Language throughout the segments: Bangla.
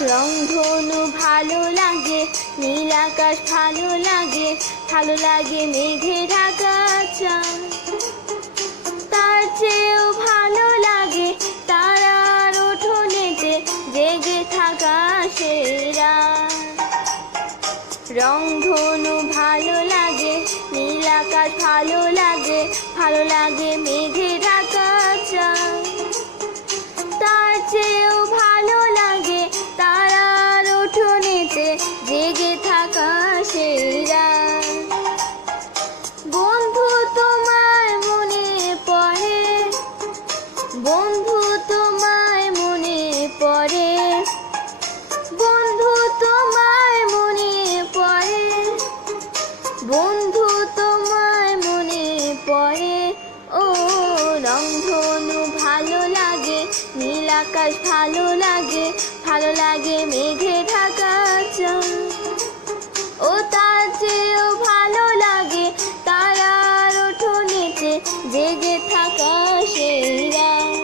রংধনু ভালো লাগে, নীল আকাশ ভালো লাগে, ভালো লাগে মেঘে ঢাকা চাঁদ। তার চেয়েও ভালো লাগে তারার উঠোনেতে জেগে থাকা সেই রাত। রংধনু ভালো লাগে, নীল আকাশ ভালো লাগে, ভালো লাগে মেঘে ঢাকা চাঁদ। তার চেয়েও ভালো লাগে তারার উঠোনেতে জেগে থাকা সেই রাত। বন্ধু তোমায় মনে পড়ে, বন্ধু তোমায় মনে পড়ে, বন্ধু তোমায় মনে পড়ে, বন্ধু তোমায় মনে পড়ে। ও রংধনু ভালো লাগে, নীল আকাশ ভালো লাগে, ভালো লাগে মেঘে ঢাকা চাঁদ। ও তার চেয়েও ভালো লাগে তারার উঠোনেতে জেগে থাকা সেই রাত।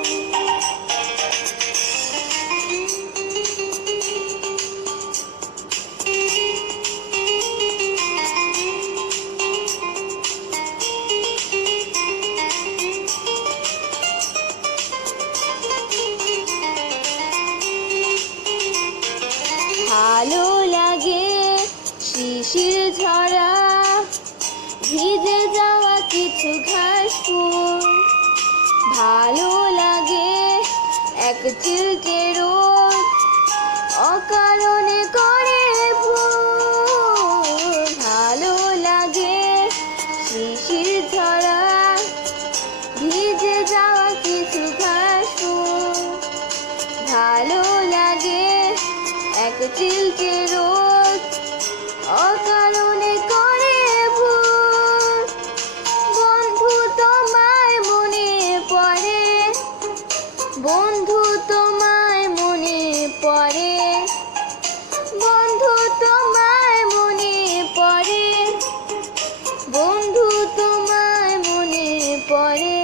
ভালো লাগে শিশির ঝরা, ভিজে যাওয়া কিছু ঘাস ফুল। ভালো লাগে এক চিলকে রোদ, অকারণে করে ভুল। ভালো লাগে শিশির ঝরা, ভিজে যাওয়া কিছু ঘাস ফুল। ভালো লাগে এক চিলকে রোদ, অকারণে করে ভুল। বন্ধু তোমায় মনে পড়ে, বন্ধু তোমায় মনে পড়ে, বন্ধু তোমায় মনে পড়ে, বন্ধু তোমায় মনে পড়ে।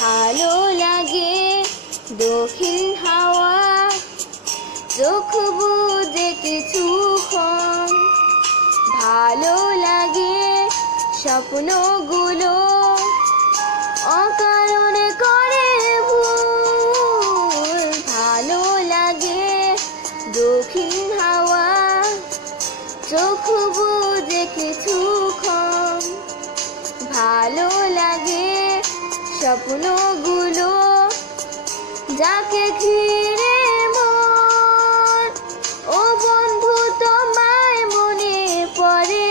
ভালো লাগে দক্ষিণ হাওয়া, চোখ বুজে কিছুক্ষণ। ভালো লাগে স্বপ্নগুলো, অকারণে করে ভুল। ভালো লাগে দক্ষিণ হাওয়া, চোখ বুজে কিছুক্ষণ। ভালো লাগে স্বপ্নগুলো, যাকে ঘিরে মন। ও বন্ধু তোমায় মনে পড়ে,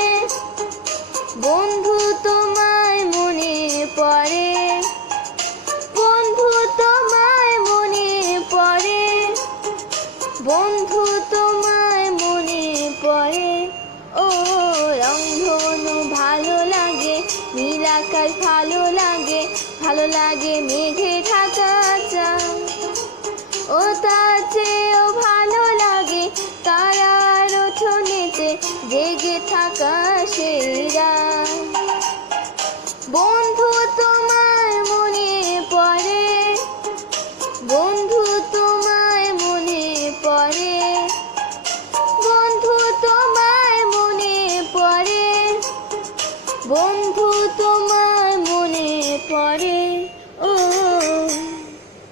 বন্ধু তোমায় মনে পড়ে, বন্ধু তোমায় মনে পড়ে, বন্ধু তোমায় মনে পড়ে। ও রংধনু ভালো লাগে, নীল আকাশ ভালো লাগে, ভালো লাগে মেঘে ঢাকা চাঁদ। ও তার চেয়েও ভালো লাগে তারার উঠোনেতে জেগে থাকা সেই রাত। বন্ধু তোমায় মনে পড়ে, বন্ধু